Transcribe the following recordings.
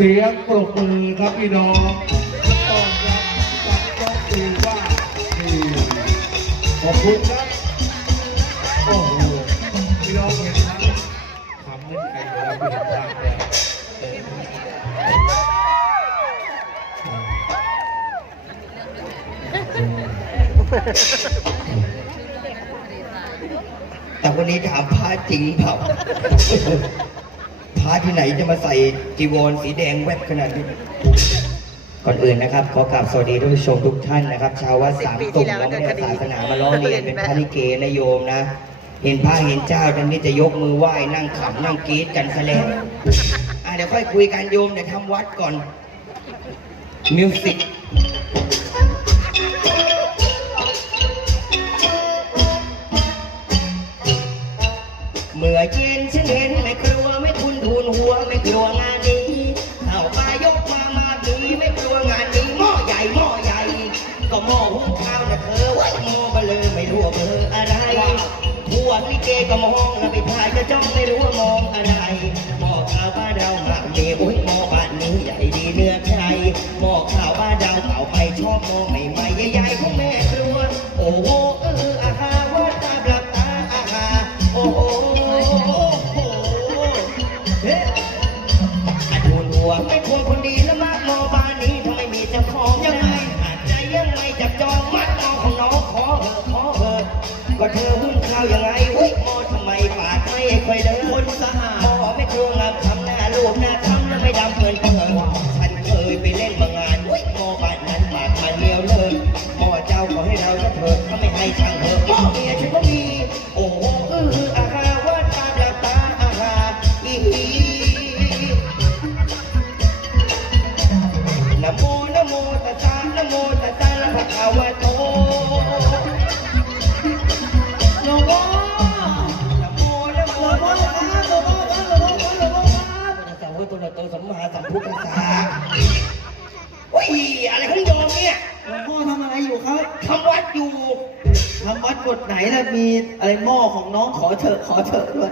เสียงปรบมือครับพี่น้องต้อนรับกับต้องดูว่าขอบคุณครับโอ้โหพี่น้องเห็นนะทำเหมือนกันแล้วพี่น้องเนี่ยแต่วันนี้ถามพระจริงเปล่า ระที่ไหนจะมาใส่จีวรสีแดงแวบขนาดนี้ ก่อนอื่นนะครับ ขอกราบสวัสดีท่านผู้ชมทุกท่านนะครับ ชาววัดสามตุ่มน้องเนี่ยศาสนามาล้อเลียนเป็นพระลิเกนะโยมนะ เห็นพระเห็นเจ้าท่านนี้จะยกมือไหว้นั่งขำนั่งกรี๊ดกันซะแล้วอะเดี๋ยวค่อยคุยกันโยมเดี๋ยวทำวัดก่อนมิวสิก พวกลิเกก็มองแล้วไปถ่ายก็จ้องไม่รู้ว่ามองอะไรหมอข้าวบ้านเราหมักเดียวโอ้ยหมอบ้านนี้ใหญ่ดีเนื้อใครหมอข้าวบ้านเราเก่าไปชอบหม้อใหม่ๆใหญ่ๆของแม่ครัวโอ้โหเอออาหาว่าตาบลับตาอาหาโอ้โหเฮ้อาทูนหัวไม่ควรคนดีแล้วมากมอบ้านนี้ทำไมมีเจ้าของยังไงอาจใจยังไม่จับจองมัดมอของน้องขอเถอะขอเถอะก็เธอหุ้นข้าวยังไง อยู่ทำวัดกฎไหนแล้วมีอะไรหม้อของน้องขอเถอะขอเถอะด้วย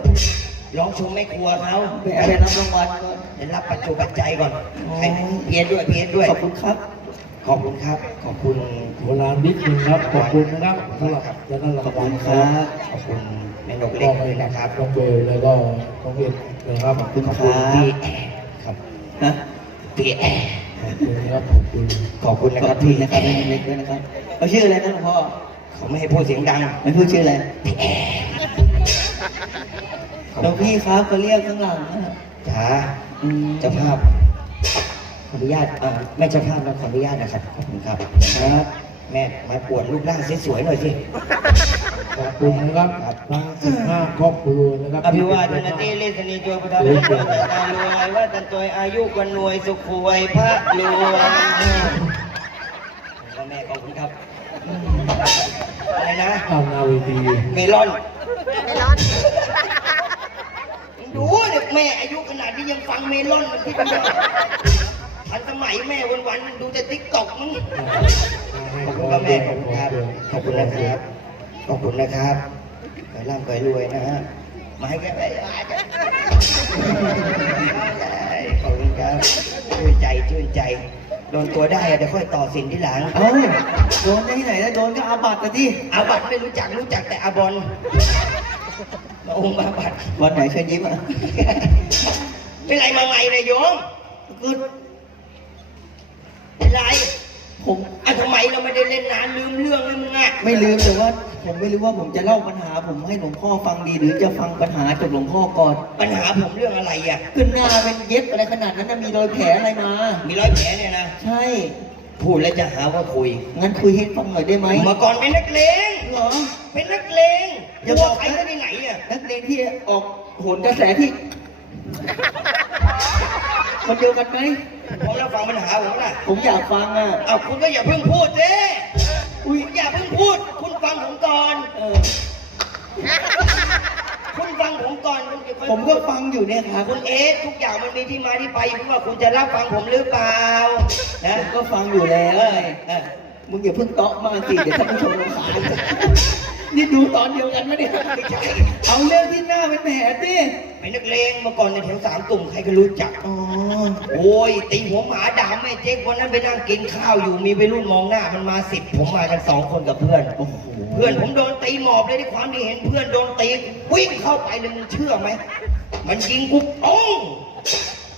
ลองชมแม่ครัวเขาไปอะไรรับรางวัลก่อนเดี๋ยวรับปัจจุบันใจยก่อนให้เพียรด้วยเพียรด้วย ขอบคุณครับ ขอบคุณครับ ขอบคุณโบราณนิดนึงครับ ขอบคุณนะครับสำหรับจะได้รางวัลครับขอบคุณแม่นกเล็กเลยนะครับน้องเบลแล้วก็น้องเอ็ดนะครับขอบคุณขอบคคุณรับพี่แอร์ครับนะพี่แอร์ขอบ คุณครับขอบคุณขอบคุณนะขคอรับบคุณพี่นะนะคครัรับบเล็กๆด้วยนะครับเขาชื่ออะไรนะหลวงพ่อเขาไม่ให้พูดเสียงดังไม่พูดชื่ออะไรหลวงพี่ครับเขาเรียกข้างหลังนะจ๋าอืมเจ้าภาพขออนุญาตเอ่อแม่เจ้าภาพนะขออนุญาตนะครับขอบคุณครับครับ แม่มาปวดรูปร่างสวยๆหน่อยสิ ขอบคุณนะครับทั้งสิบห้าครอบครัวนะครับอภิวาทนาทีเลสนีตัวพุทธบุตรตาลวยว่าตันตัวอายุกันรวยสุขไวยพระรวยพ่อแม่ขอบคุณครับ อะไรนะทางนาเวทีเมลอนเมลอนดูเด็กแม่อายุขนาดนี้ยังฟังเมลอนมันที่เป็นแบบ ทันสมัยแม่วันๆมันดูแต่ติ๊กต็อกมั้งขอบคุณครับแม่ขอบคุณครับ ขอบคุณนะครับ ขอบคุณนะครับขอให้ร่ำขอให้รวยนะฮะ มาให้แกไปขอบคุณครับ ชื่นใจ ชื่นใจ โดนตัวได้อะเดี๋ยวค่อยต่อสินที่หลัง เอ้าโดนได้ที่ไหนแล้วโดนก็อาบัตกันที่อาบัตไม่รู้จักรู้จักแต่อาบอลมาองค์อาบัตวันไหนเชิญยิ้มอะ เป็นไรมาใหม่เลยโยมก็ เป็นไรผมอะทำไมเราไม่ได้เล่นนานลืมเรื่องเลยมึงอะไม่ลืมแต่ว่า ผมไม่รู้ว่าผมจะเล่าปัญหา ผมให้หลวงพ่อฟังดีหรือจะฟังปัญหาจากหลวงพ่อก่อนปัญหาผมเรื่องอะไรอะ ขึ้นหน้าเป็นเย็บอะไรขนาดนั้นนะมีรอยแผลอะไรมา มีรอยแผลเนี่ยนะ ใช่ พูดแล้วจะหาว่าคุย งั้นคุยให้ฟังหน่อยได้ไหมเมื่อก่อนเป็นนักเลงเหรอ เป็นนักเลงอย่าจะบบออกกใคใครรนะได้ที่ไหนอะนักเรียนที่ออกโหนกระแสที่คนเดียวกันไหม ผมรับฟังปัญหาผมล่ะผมอยากฟังอะ เอาคุณก็อย่าเพิ่งพูดสิอุ้ยคุณอย่าเพิ่งพูด คุณฟังผมก่อน เออ คุณฟังผมก่อนคุณอย่าค่อยผมก็ฟังอยู่เนี่ยครับคุณเอสทุกอย่างมันมีที่มาที่ไปอยู่ที่ว่าคุณจะรับฟังผมหรือเปล่า นะ ผมก็ฟังอยู่แล้ว เออเออ มึงอย่าเพิ่งเตาะมากสิเดี๋ยวท่านผู้ชมรำคาญนี่ดูตอนเดียวกันไหมเนี่ยไม่ใช่เอาเรื่องที่หน้าเป็นแผลสิไอ้นักเลงเมื่อก่อนในแถวสามตุ่มใครก็รู้จักอ๋อโอ้ยตีหัวหมาด่าแม่เจ๊กวันนั้นไปนั่งกินข้าวอยู่มีวัยรุ่นมองหน้ามันมาสิบผมมากันสองคนกับเพื่อนโอ้โหเพื่อนผมโดนตีหมอบเลยที่ความที่เห็นเพื่อนโดนตีวิ่งเข้าไปเลยมึงเชื่อไหมมันยิงกูโอ้ง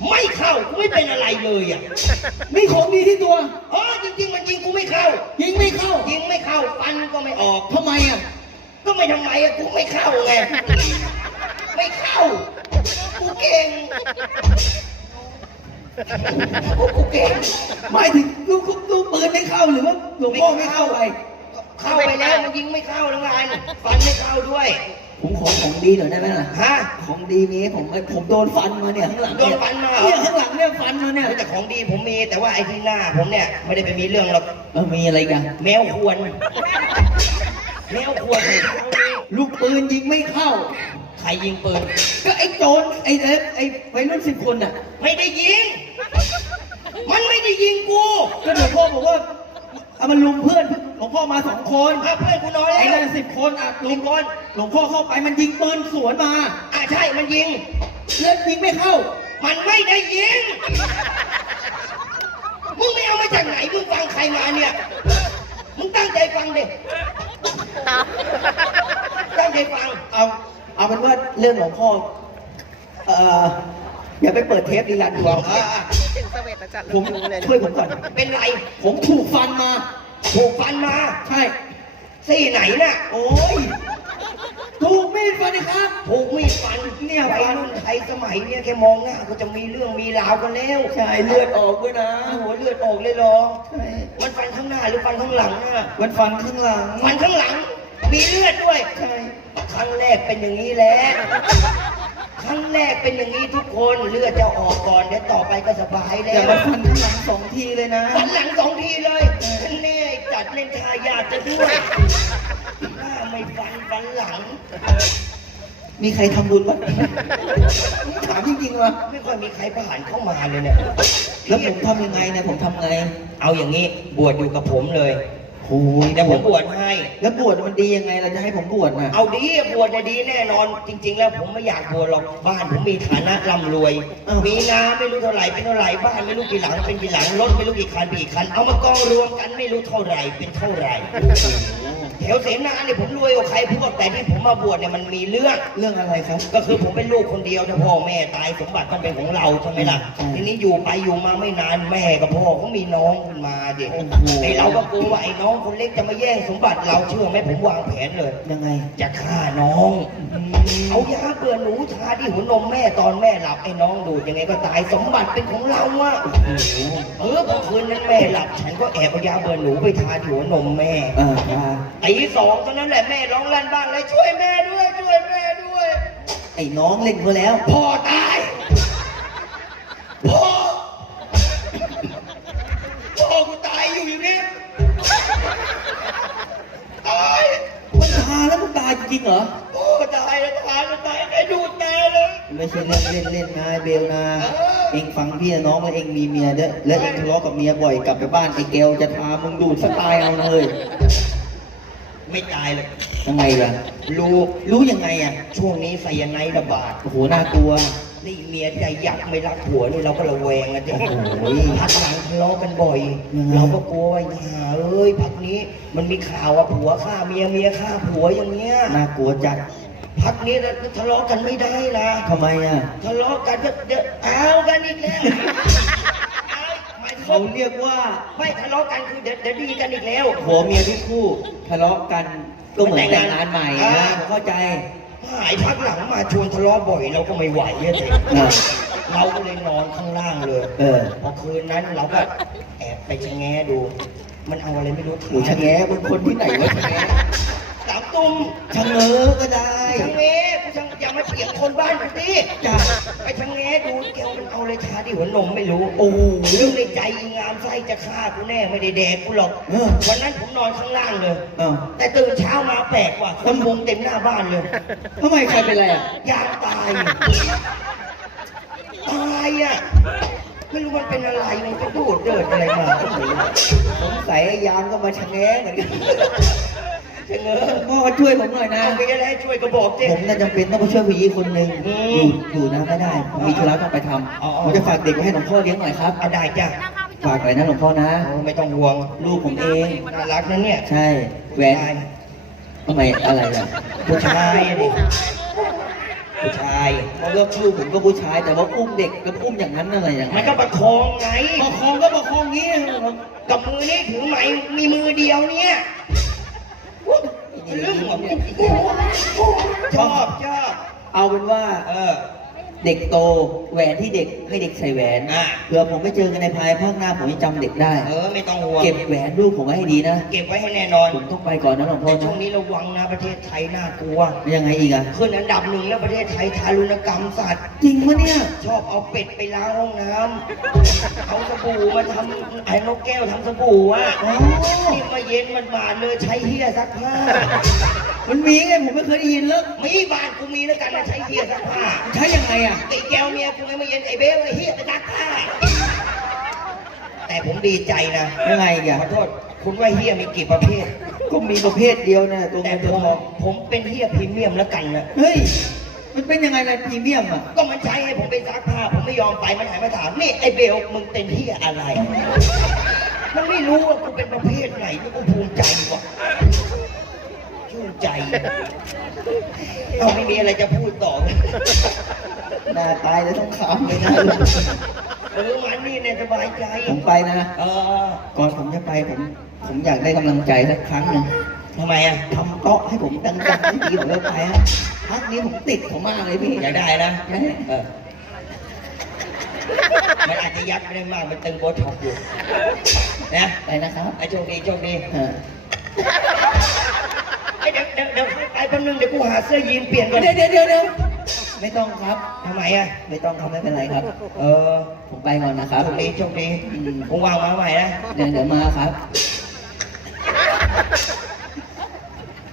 ไม่เข้ากูไม่เป็นอะไรเลยอะมีของดีที่ตัวเออจริงๆมัน ยิงกูไม่เข้า ยิงไม่เข้ายิงไม่เข้าฟันก็ไม่ออก ทำไมอะก็ไม่ทำไมอะกูไม่เข้าไง ไม่เข้า กูเก่งกูกูเก่ง หมายถึงลูกลูกปืนไม่เข้าหรือว่าหลวงพ่อไม่เข้าไป เข้าไปแล้วมันยิงไม่เข้าแล้วไงฟันไม่เข้าด้วย ผมขอของดีหน่อยได้ไหมล่ะ ฮะ ของดีนี้ผมผมโดนฟันมาเนี่ยข้างหลังโดนฟันมาเหรอเนี่ยข้างหลังเนี่ยฟันมาเนี่ยแต่ของดีผมมีแต่ว่าไอ้ที่หน้าผมเนี่ยไม่ได้ไปมีเรื่องหรอกเออมีอะไรกัน แมวควรแมวควรลูกปืนยิงไม่เข้า ใครยิงปืนก็ไอ้โจรไอ้ไอ้ไอ้วัยรุ่นสิบคนอะ ไม่ได้ยิง มันไม่ได้ยิงกู ก็หลวงพ่อบอกว่า เอามันลุมเพื่อนหลวงพ่อมาสองคนอะเพื่อนกูน้อยไอ้แล้นั่วนสิบคนอะลุยิมงก่อนหลวงพ่อเข้าไปมันยิงปืนสวนมาอะใช่มันยิง เลือดยิงไม่เข้า มันไม่ได้ยิง มึงไม่เอามาจากไหนมึงฟังใครมาเนี่ยมึงตั้งใจฟังดิตั้งใจฟังเอาเอาเป็นว่าเรื่องหลวงพ่อเอ่ออย่าไปเปิดเทปดีลันดวงอ่า ผมช่วยผมก่อน เป็นไร ผมถูกฟันมา ถูกฟันมา ใช่ ซี่ไหนน่ะ โอ้ย ถูกมีดฟันนะครับ ถูกมีดฟัน เนี่ยวัยรุ่นไทยสมัยเนี่ยแค่มองหน้าก็จะมีเรื่องมีราวกันแล้ว ใช่ เลือดออกด้วยนะโอ้โหเลือดออกเลยเหรอใช่มันฟันข้างหน้าหรือฟันข้างหลังน่ะ มันฟันข้างหลัง ฟันข้างหลัง มีเลือดด้วย ใช่ ครั้งแรกเป็นอย่างนี้แหละ ครั้งแรกเป็นอย่างนี้ทุกคนเลือดจะออกก่อนเดี๋ยวต่อไปก็สบายอแล้ย่าวมาฟันข้างหลังสองทีเลยนะฝันหลังสองทีเลยแน่จัดเล่นทายาทจะด้วยหน้าไม่ฟันฟันหลัง มีใครทำบุญวะถามจริงๆวะไม่ค่อยมีใครผ่านเข้ามาเลยเนี่ย แล้วผมทำยังไงเนี่ยผมทำไง เอาอย่างนี้บวชอยู่กับผมเลย โอ้ยเดี๋ยวผมบวชให้ แล้วบวชมันดียังไงเราจะให้ผมบวชน่ะเอาดีบวชจะดีแน่นอน จริง ๆ แล้วผมไม่อยากบวชหรอกบ้านผมมีฐานะร่ำรวย มีนาไม่รู้เท่าไหร่เป็นเท่าไหร่บ้านไม่รู้กี่หลังเป็นกี่หลังรถไม่รู้กี่คันเป็นกี่คัน เอามากองรวมกันไม่รู้เท่าไหร่เป็นเท่าไหร่ แถวเสนาเนี่ยผมรวยกว่าใครพวกแต่ที่ผมมาบวชเนี่ยมันมีเรื่อง เรื่องอะไรครับ ก็คือผมเป็นลูกคนเดียวถ้าพ่อแม่ตายสมบัติมันเป็นของเราใช่ไหมล่ะใช่ทีนี้อยู่ไปอยู่มาไม่นานแม่กับพ่อเขามีน้องขึ้นมาเด็กโอ้โหไอเราก็กลัวว่าไอ้น้องคนเล็กจะมาแย่งสมบัติเราเชื่อไหมผมวางแผนเลย ยังไง จะฆ่าน้อง เอายาเบื่อหนูทาที่หัวนมแม่ตอนแม่หลับไอ้น้องดูดยังไงก็ตายสมบัติเป็นของเราอะเออพอคืนนั้นแม่หลับ ฉันก็แอบเอายาเบื่อหนูไปทาที่หัวนมแม่ เออมาตีสองตอนนั้นแหละแม่ร้องลั่นบ้านเลยช่วยแม่ด้วยช่วยแม่ด้วย ไอ้น้องเล่นเขาแล้ว พ่อตาย พ่อ พ่อกูตายอยู่อยู่นี่ตายมันทาแล้วมันตายจริงๆเหรอ พ่อตายแล้วตายแล้วตายไอ้ดูดตายเลย ไม่ใช่เรื่องเล่นเล่นๆนะไอ้เบลนะ เองฟังพี่นะน้องแล้วเองมีเมียด้วยแล้วเองทะเลาะกับเมียบ่อยกลับไปบ้านไอ้เกลจะทามึงดูดสไตล์เอาเลย ไม่ตายเลยยังไงล่ะ รู้รู้ยังไงอะ ช่วงนี้ไซยาไนด์ระบาด โอ้โห น่ากลัว นี่เมียใจยักษ์ไม่รักผัวนี่เราก็ระแวงนะจ๊ะโอ้โหพักหลังทะเลาะกันบ่อยอืมเราก็กลัวว่าหาเอ้ยพักนี้มันมีข่าวว่าผัวฆ่าเมียเมียฆ่าผัวอย่างเงี้ย น่ากลัวจัด พักนี้เราทะเลาะกันไม่ได้นะทำไมอะ ทะเลาะกันก็เดี๋ยวเอากันอีกแล้วเอาหมายถึ เขางเรียกว่าไม่ทะเลาะกันคือเดี๋ยวเดี๋ยวดีกันอีกแล้ว ผัวเมียทุกคู่ทะเลาะกันก็เหมือนแต่งงานใหม่อ่านะผมเข้าใจ หายพักหลังมาชวนทะเลาะบ่อยเราก็ไม่ไหวอะสิอ่าเราก็เลยนอนข้างล่างเลยเออ พอคืนนั้นเราก็แอบไปชะแงะดู มันเอาอะไรไม่รู้หนูชะแงะเป็นคนที่ไหนวะชะแงะสาม ตุ้มชะเง้อก็ได้ชะแงะกูชะอย่ามาเถียงคนบ้านกูดิจ้ะไปชะแงะดูแกวมันเอาอะไรทาที่หัวนมไม่รู้ โอ้โหเรื่องในใจงามไส้จะฆ่ากูแน่ไม่ได้แดกกูหรอกเออวันนั้นผมนอนข้างล่างเลยเอ้าแต่ตื่นเช้ามาแปลกว่ะคนมุงเต็มหน้าบ้านเลยทำไมใครเป็นไรอะยางตายตายอะไม่รู้มันเป็นอะไรมันไปดูดเดิดอะไรมาก็ไม่รู้สงสัยไอ้ยามก็มาชะแงะเหมือนกัน เชงเออพ่อช่วยผมหน่อยนะ เอาไปอะไรให้ช่วยก็บอกสิผมน่าจำเป็นต้องไปช่วยผู้หญิงคนหนึ่งอือยู่อยู่นะไม่ได้ผมมีธุระต้องไปทอ๋อำผมจะฝากเด็กไว้ให้หลวงพ่อเลี้ยงหน่อยครับ เอาได้จ้ะฝากหน่อยนะหลวงพ่อนะโอ้ไม่ต้องห่วงลูกผมเอง น่ารักนะเนี่ยใช่แหวนทำไมอะไรล่ะผู้ชายอะดิผู้ชายเพราะว่าลูกผมก็ผู้ชายแต่ว่าอุ้มเด็กแล้วอุ้มอย่างนั้นอะไรอย่างมันก็ประคองไงประคองก็ประคองงี้กับมือนี่ถือไหมมีมือเดียวเนี่ย เรื่องของชอบชอบเอาเป็นว่า เออ เด็กโตแหวนที่เด็กให้เด็กใส่แหวนอะ เผื่อผมไปเจอกันในภายภาคหน้าผมจะจำเด็กได้ เออไม่ต้องห่วงเก็บแหวนลูกผมไว้ให้ดีนะ เก็บไว้ให้แน่นอนผมต้องไปก่อนนะหลวงพ่อแต่ช่วงนะนี้ระวังนะประเทศไทยน่ากลัวยังไงอีกอะขึ้นอันดับหนึ่งแล้วประเทศไทยทารุณกรรมสัตว์ จริงปะเนี่ย ชอบเอาเป็ดไปล้างห้องน้ำเอาสบู่มาทำไอ้นกแก้วทำสบู่อะอ๋อ นี่มาเย็นมันบานเลยใช้เฮียซักผ้า มันมีไงผมไม่เคยได้ยินแล้วมีบานกูมีแล้วกันนะใช้เฮียซักผ้าใช้ยังไงอะไอ้แก้วเมียกูไงมาเย็นไอ้เบ้ไอ้เฮียไปซักผ้าแต่ผมดีใจนะยังไงอีกอะขอโทษ คุณว่าเฮียมีกี่ประเภท ก็มีประเภทเดียวนะตัวแต่เงินผตัวมทองผมเป็นเฮียพรีเมียมแล้วกันนะเฮ้ย มันเป็นยังไงล่ะพรีเมียมอะก็มันใช้ให้ผมไปซักผ้า ผมไม่ยอมไปมันหายมาถามนี่ไอ้เบลมึงเป็นเฮียอะไร มันไม่รู้ว่ากูเป็นประเภทไหนนี่กูภูมิใจว่ะ ชื่นใจ เอาไม่มีอะไรจะพูดต่อหน้าตายแล้วต้องขำเลยนะเออมันนี่เนี่ยสบายใจ ผมไปนะ เออ ก่อนผมจะไปผม ผมอยากได้กำลังใจสักครั้งหนึ่งทำไมอะทำโต๊ะให้ผมดังๆให้ดีผมแล้วไปฮะพักนี้ผมติดเขามากเลยพี่ อยากได้นะใช่เออมันอาจจะยัดไม่ได้มาก มันตึงโบท็อกซ์อยู่ นะไปนะครับไอ้โชคดีโชคดี เดี๋ยวเดี๋ยวเดี๋ยวไปแป๊บนึงเดี๋ยวกูหาเสื้อยีนเปลี่ยนก่อนเดี๋ยวเดี๋ยวเดี๋ยวเดี๋ยวไม่ต้องครับทำไมอะไม่ต้องครับไม่เป็นไรครับ เออผมไปก่อนนะครับโชคดีโชคดีอืมวางมาใหม่นะเดี๋ยวเดี๋ยวมาครับ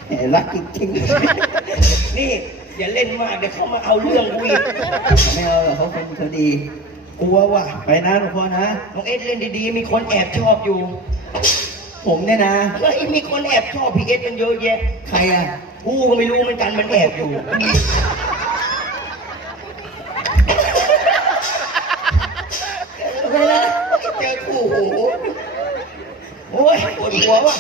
แหมรักจริงนี่อย่าเล่นมากเดี๋ยวเขามาเอาเรื่องกูอีกไม่เอาหรอกเขาเป็นเขาดีกลัวว่ะไปนะหลวงพ่อนะน้องเอสเล่นดีๆ มีคนแอบชอบอยู่ ผมเนี่ยนะเฮ้ยมีคนแอบชอบพีเอสมันเยอะแยะ ใครอะกูก็ไม่รู้เหมือนกันมันแอบอยู่ เวลาเจอคู่โอ้โหโอ้ยปวดหัวว่ะ